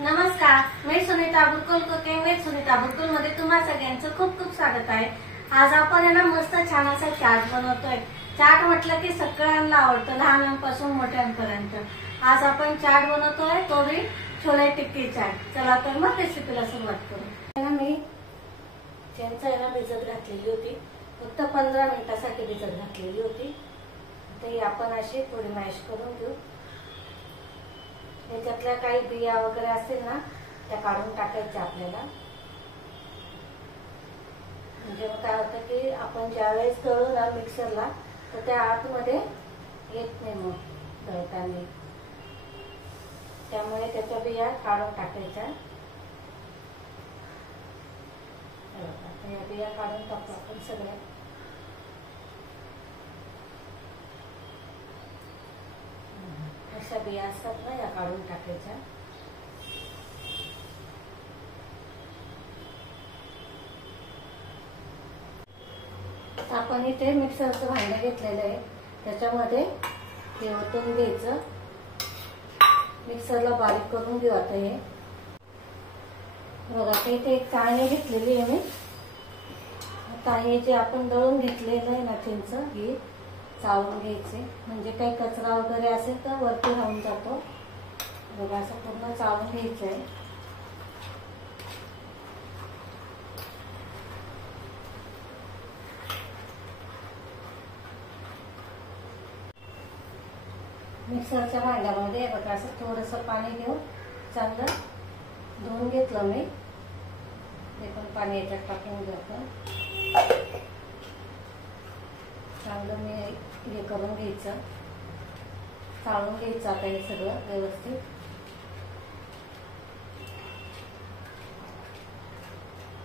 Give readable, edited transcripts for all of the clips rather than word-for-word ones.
नमस्कार, मी Sunita बुरकुल cooking with Sunita बुरकुल मध्ये तुम्हा सगळ्यांचं खूप खूप स्वागत आहे। आज आपण आहे ना मस्त छान असा चाट बनवतोय। चाट म्हटलं की सगळ्यांना आवडतं, लहानांपासून मोठ्यांपर्यंत। आज आपण चाट बनवतोय कोबी छोले टिक्की चाट। चला तर मग रेसिपीला सुरुवात करू। मी चिंच भिजत घातलेली होती, फक्त 15 मिनिटांसाठी भिजत घातलेली होती। तर आपण अशी थोडी मॅश करून घेऊ। याच्यातल्या काही बिया वगैरे असतील ना त्या काढून टाकायच्या आपल्याला। म्हणजे काय होतं की आपण ज्यावेळेस तळू ना मिक्सरला तर त्या आतमध्ये येत नाही मग तळताना, त्यामुळे त्याच्या बिया काढून टाकायच्या। या बिया काढून टाकू आपण सगळ्या। अशा बिया असतात ना या काढून टाकायच्या। आपण इथे मिक्सरचं भांडं घेतलेलं आहे, त्याच्यामध्ये हे ओतून घ्यायचं। मिक्सरला बारीक करून घेऊ आता। हे बघा, आता इथे एक चाळणी घेतलेली आहे मी। आता हे जे आपण दळून घेतलेलं आहे ना चिंच, ही चाळून घ्यायचे, म्हणजे काही कचरा वगैरे असेल तर वरती राहून जातो। बघा, असं पूर्ण चाळून घ्यायचं आहे। मिक्सरच्या भांड्यामध्ये बघा असं थोडंसं पाणी घेऊन चांगलं धुवून घेतलं मी। ते पण पाणी याच्यात टाकून घेतलं, चांगलं मी हे करून घ्यायचं, चाळून घ्यायचं आता हे सगळं व्यवस्थित।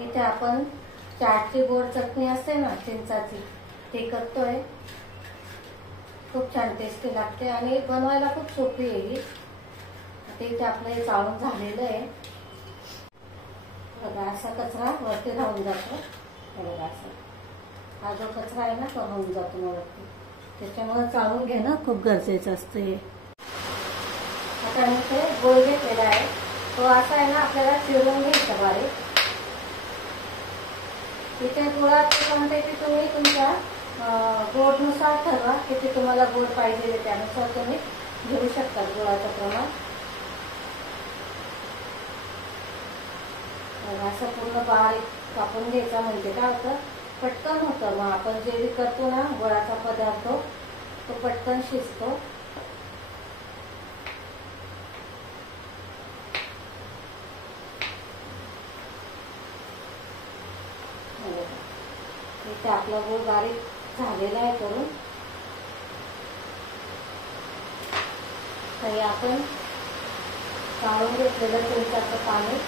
इथे आपण चाटची गोड चटणी असते ना चिंचाची, ते करतोय। खूप छान टेस्टी लागते आणि बनवायला खूप सोपी आहे ही। आता इथे आपलं हे चाळून झालेलं आहे। बघा, असा कचरा वरती राहून जातो। बघा, असं हा जो कचरा आहे ना तो राहून जातो वरती, त्याच्यामुळे चाळून घेणं खूप गरजेचं असतं। हे आता मी ते गोळ घेतलेला आहे, तो असा आहे ना आपल्याला चिरून घ्यायचा बारीक। इथे गुळाची क्वांटिटी तुम्ही तुमच्या गोडनुसार ठरवा, किती तुम्हाला गोड पाहिजे त्यानुसार तुम्ही घेऊ शकता गुळाचं प्रमाण। असं पूर्ण बारीक कापून घ्यायचा, म्हणजे काय होतं पटकन होतं। मग आपण जे करतो ना गुळाचा पदार्थ तो पटकन शिजतो। इथे आपला गूळ बारीक झालेला आहे करून। तर आपण काढून घेतलेलं चिंचाचं पाणी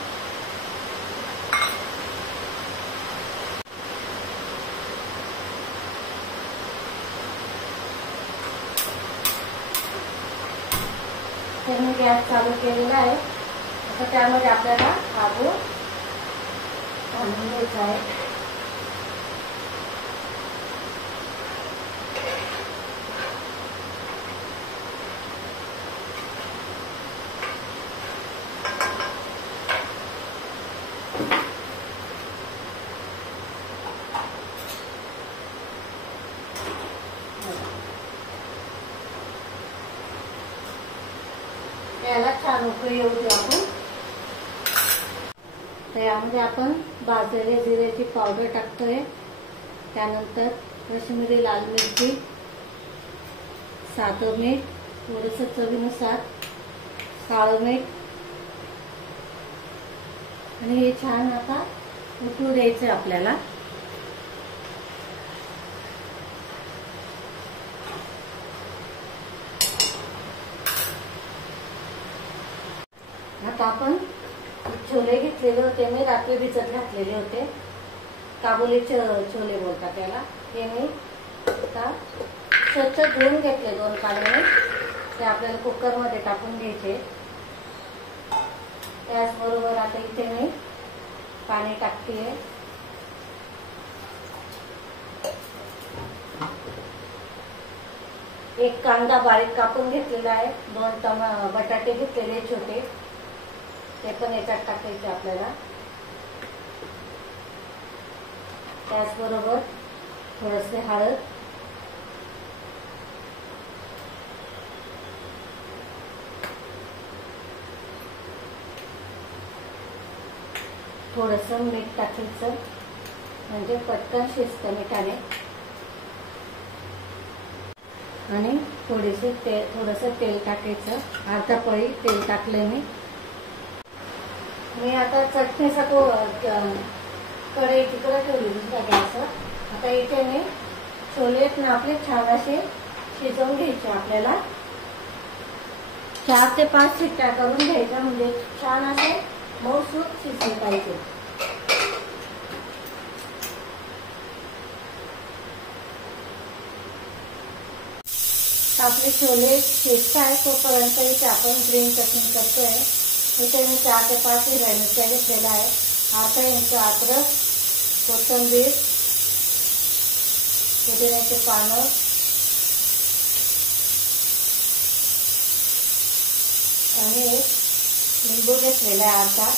गॅस चालू केलेला आहे। आता त्यामध्ये आपल्याला हा गूळ घालून घ्यायचा आहे। याला छान उकळी येऊ दे आपण। त्यामध्ये आपण भाजलेले जिऱ्याची पावडर टाकतोय, त्यानंतर कश्मीरी लाल मिरची, साधं मीठ, थोडंसं चवीनुसार काळं मीठ, आणि हे छान आता उकळू द्यायचं आपल्याला। आता आपण छोले घेतलेले होते, मी रात्री भिजत घातलेले होते, काबुली छोले बोलतात त्याला। हे मी आता स्वच्छ धुवून घेतले 2 पाण्याने। ते आपल्याला कुकरमध्ये टाकून घ्यायचे। त्याचबरोबर आता इथे मी पाणी टाकते। एक कांदा बारीक कापून घेतलेला आहे, 2 बटाटे घेतलेले छोटे, ते पण याच्यात टाकायचे आपल्याला. त्याचबरोबर थोडंसे हळद, थोडंसं मीठ टाकायचं म्हणजे पटकन शिजतं मिठाने. आणि थोडंसं तेल टाकायचं. अर्धा पळी तेल टाकलं मी आता चटणीसाठी कढई तिकडे ठेवली गॅसवर. आता इथे मी छोले ना आपले छान असे शिजवून घ्यायचे. आपल्याला 4 ते 5 शिट्ट्या करून घ्यायच्या म्हणजे छान असे मऊसूत शिजले पाहिजे. आपले छोले शिजत आहे तोपर्यंत इथे आपण ग्रीन चटणी करतोय. इथे मी 4 ते 5 हिरव्या मिरच्या घेतलेल्या आहे. अर्धा इंच अद्रक, कोथिंबीर, पुदिन्याचे पानं आणि एक लिंबू घेतलेला आहे अर्धा.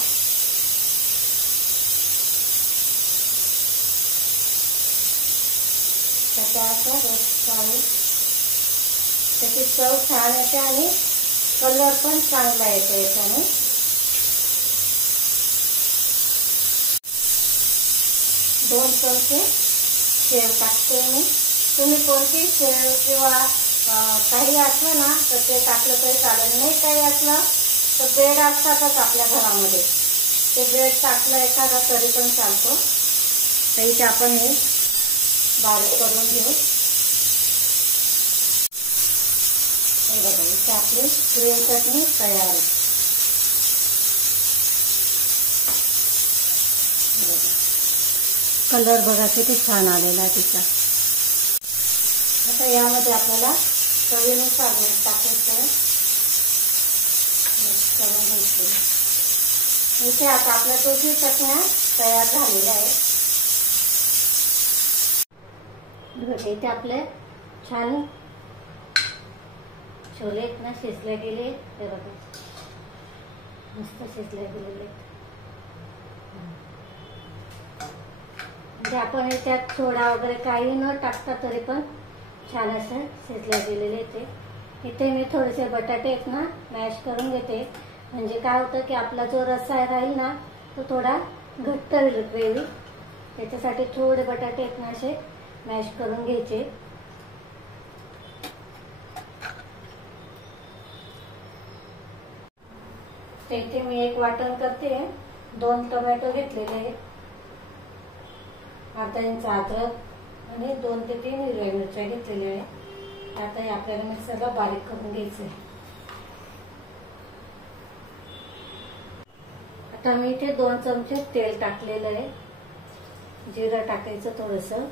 त्याचा असा रस काढून त्याची चव छान येते आणि कलर पण चांगला येतो याच्याने. दोन चमचे शेव टाकते मी. तुम्ही कोणती शेव किंवा काही असलं ना तर ते टाकलं तरी चालेल. नाही काही असलं तर ब्रेड असतातच आपल्या घरामध्ये, ते ब्रेड टाकलं एखादा तरी पण चालतो. तर इथे आपण हे बारीक करून घेऊ. हे बघा इथे आपली ग्रीन चटणी तयार आहे. कलर बघा किती छान आलेला आहे तिचा. आता यामध्ये आपल्याला चवीनुसार मीठ टाकायचं, मिक्स करून घ्यायचं. इथे आता आपल्या दोन्ही चटण्या तयार झालेल्या आहेत. इथे आपले छान छोले ना शिजले गेले. ते बघा मस्त शिजले गेलेले. म्हणजे आपण याच्यात सोडा वगैरे काही न टाकता तरी पण छान असं शिजले गेलेले ते. इथे मी थोडेसे बटाटे आहेत ना मॅश करून घेते. म्हणजे काय होतं की आपला जो रस्सा राहील ना तो थोडा घट्ट होईल ग्रेव्ही. त्याच्यासाठी थोडे बटाटे आहेत ना असे मॅश करून घ्यायचे. इथे मी एक वाटण करते. 2 टोमॅटो घेतलेले आहेत, अर्धा इंच अद्रक आणि 2 ते 3 हिरव्या मिरच्या घेतलेल्या आहेत. आता हे आपल्याला मिक्सरला बारीक करून घ्यायचं आहे. आता मी इथे 2 चमचे तेल टाकलेलं आहे. जिरं टाकायचं थोडंसं.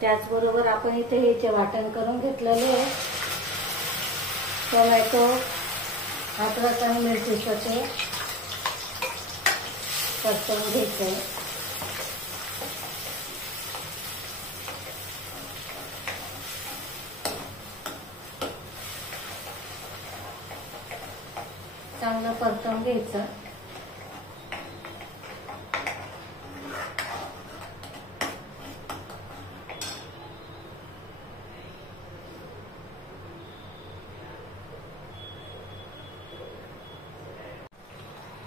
त्याचबरोबर आपण इथे हे जे वाटण करून घेतलेले आहे टोमॅटो, अद्रक आणि मिरचीचं ते परतवून घ्यायचं आहे. चांगलं परतवून घ्यायचं.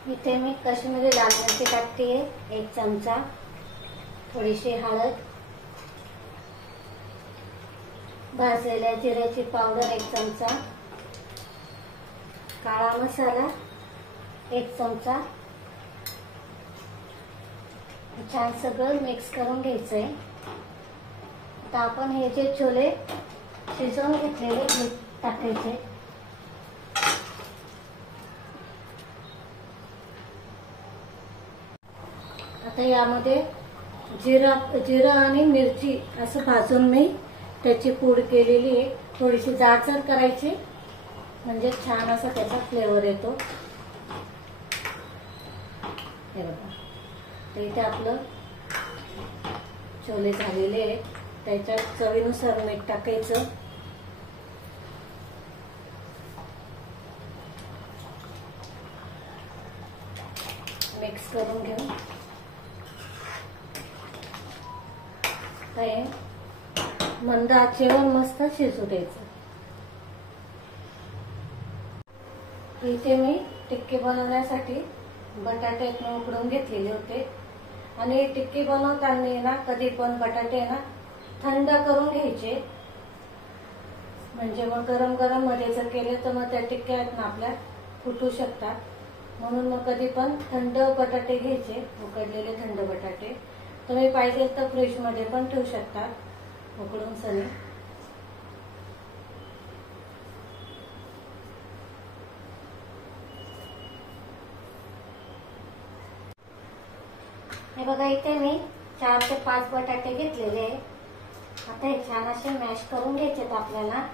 इथे मी काश्मीरी लाल मिरची टाकते 1 चमचा, थोडीशी हळद, भाजलेल्या जिऱ्याची पावडर 1 चमचा, काळा मसाला 1 चमचा. छान सगळं मिक्स करून घ्यायचंय. आता आपण हे जे छोले शिजवून घेतलेले टाकायचे. आता यामध्ये जिरा आणि मिरची असं भाजून मी त्याची पूड केलेली आहे. थोडीशी जाडसर करायची म्हणजे छान असा त्याचा फ्लेवर येतो. हे बघा इथे आपलं छोले झालेले आहेत. त्याच्यात चवीनुसार मीठ टाकायचं. मिक्स करून घेऊ. हे मंद आचेवर मस्त शिजू द्यायचं. इथे मी टिक्की बनवण्यासाठी बटाटे उकडून घेतलेले होते आणि टिक्की बनवताना ना कधी पण बटाटे ना थंड करून घ्यायचे, म्हणजे मग गरम गरम मध्ये जर केले तर मग त्या टिक्क्या आहेत ना आपल्या फुटू शकतात. म्हणून मग कधी पण थंड बटाटे घ्यायचे, उकडलेले थंड बटाटे. तुम्ही पाहिजे तर फ्रीज मध्ये पण ठेवू शकता उकडून सनी. हे बघा इथे मी 4 ते 5 बटाटे घेतलेले आहे. आता हे छान असे मॅश करून घ्यायचे आपल्याला.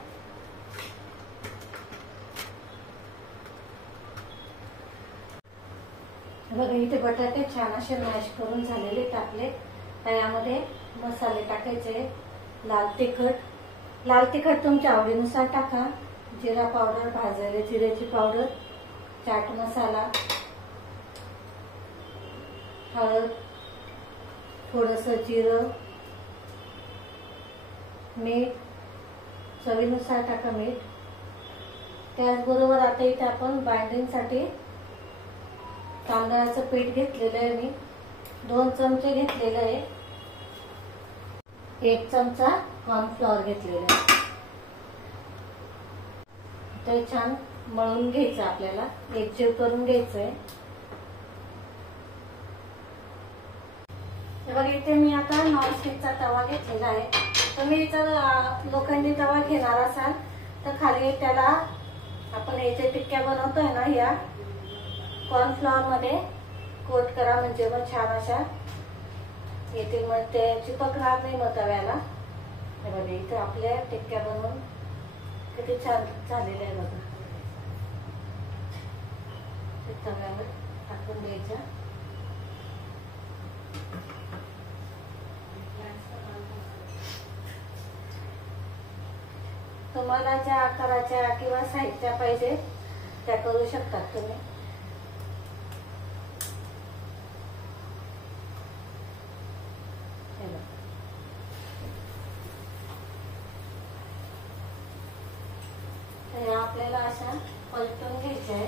बघा इथे बटाटे छान असे मॅश करून झालेले टाकले. त्यामध्ये मसाले टाकायचे. लाल तिखट तुमच्या आवडीनुसार टाका. जिरा पावडर, भाजलेले जिऱ्याची पावडर, चाट मसाला, हळद, थोडंसं जिरं, मीठ, चवीनुसार टाका मीठ. त्याचबरोबर आता इथे आपण बाइंडिंगसाठी तांदळाचं पीठ घेतलेलं आहे. मी 2 चमचे घेतलेलं आहे. 1 चमचा कॉर्नफ्लॉवर घेतलेला आहे. ते छान मळून घ्यायचं, आपल्याला एकजीव करून घ्यायचंय. बघा इथे मी आता नॉनस्टिकचा तवा घेतलेला आहे. तुम्ही जर लोखंडी तवा घेणार असाल तर खाली त्याला आपण याचे टिक्क्या बनवतोय ना या कॉर्नफ्लॉवर मध्ये कोट करा, म्हणजे मग छान अशा येतील. मग ते चिपकणार नाही मग तव्याला. हे बघा इथे आपल्या टिक्क्या बनवून किती छान झालेल्या आहे बघा. ते तव्यावर टाकून द्यायच्या. तुम्हाला ज्या आकाराच्या किंवा साहित्या पाहिजे त्या करू शकतात तुम्ही. आपल्याला अशा पलटून घ्यायच्या आहे.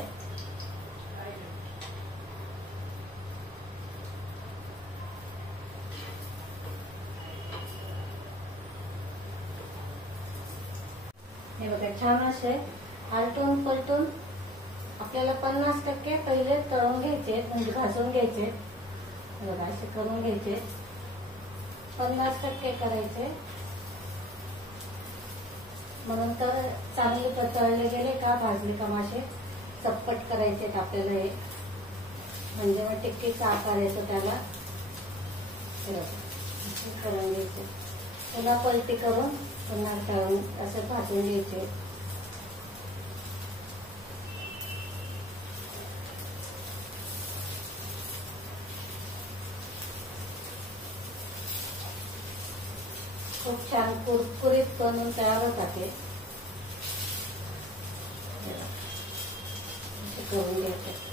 हे बघा छान असे आलटून पलटून आपल्याला 50% पहिले तळून घ्यायचे, म्हणजे भाजून घ्यायचे. बघा असे करून घ्यायचे. 50% करायचे. म्हणून तर चांगले तळले गेले का भाजले का मासे चप्पट करायचे आपल्याला हे, म्हणजे मग टिक्कीचा आकार येतो त्याला. करून घ्यायचे. पुन्हा पलटी करून पुन्हा तळून असे भाजून घ्यायचे. खूप छान कुरकुरीत बनून तयार होतात ते. करून घ्यायचे.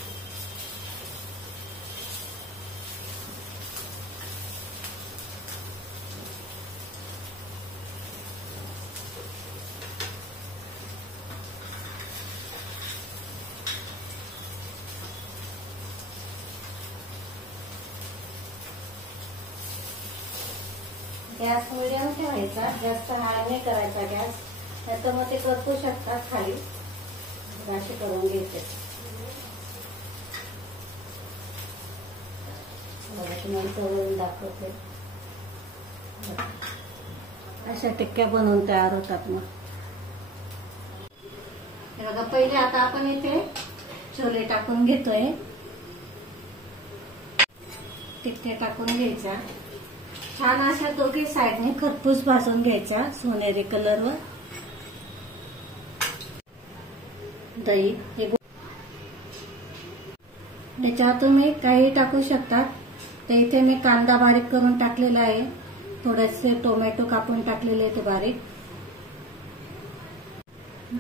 गॅस मिडियम ठेवायचा, जास्त हाय नाही करायचा गॅस, नाही तर मग ते करपू शकतात खाली. असे करून घ्यायचे. तुम्हाला तळून दाखवते. अशा टिक्क्या बनवून तयार होतात. मग हे बघा पहिले आता आपण इथे छोले टाकून घेतोय. टिक्क्या टाकून घ्यायच्या. छान अशा दोघी साईडने खरपूस भाजून घ्यायच्या सोनेरी कलरवर. दही त्याच्यात तुम्ही काही टाकू शकता. तर इथे मी कांदा बारीक करून टाकलेला आहे. थोडेसे टोमॅटो कापून टाकलेले ते बारीक.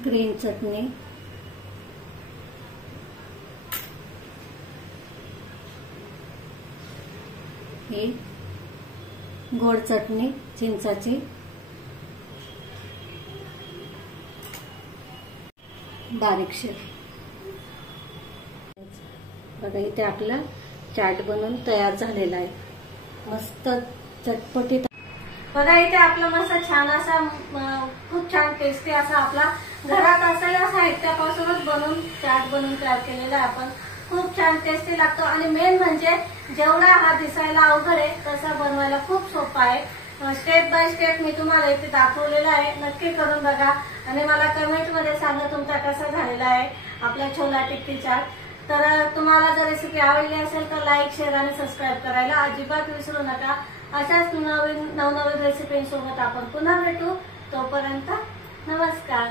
ग्रीन चटणी, ही गोड चटणी चिंचाची, बारीक शेव. बघा इथे आपला चाट बनवून तयार झालेला आहे, मस्त चटपटीत. बघा इथे आपला मस्त छान असा खूप छान टेस्टी असा आपला घरात असलेल्या साहित्यापासूनच बनवून चाट बनवून तयार केलेला आहे आपण. खूप छान टेस्टी लागतो आणि मेन म्हणजे जेवढा हा दिसायला अवघड आहे तसा बनवायला खूप सोपा आहे. स्टेप बाय स्टेप मी तुम्हाला इथे दाखवलेला आहे. नक्की करून बघा आणि मला कमेंट मध्ये सांगा तुमचा कसा झालेला आहे आपला छोला टिक्की चाट. तर तुम्हाला जर रेसिपी आवडली असेल तर लाईक, शेअर आणि सबस्क्राईब करायला अजिबात विसरू नका. अशाच नवनवीन रेसिपींसोबत आपण पुन्हा भेटू. तोपर्यंत नमस्कार.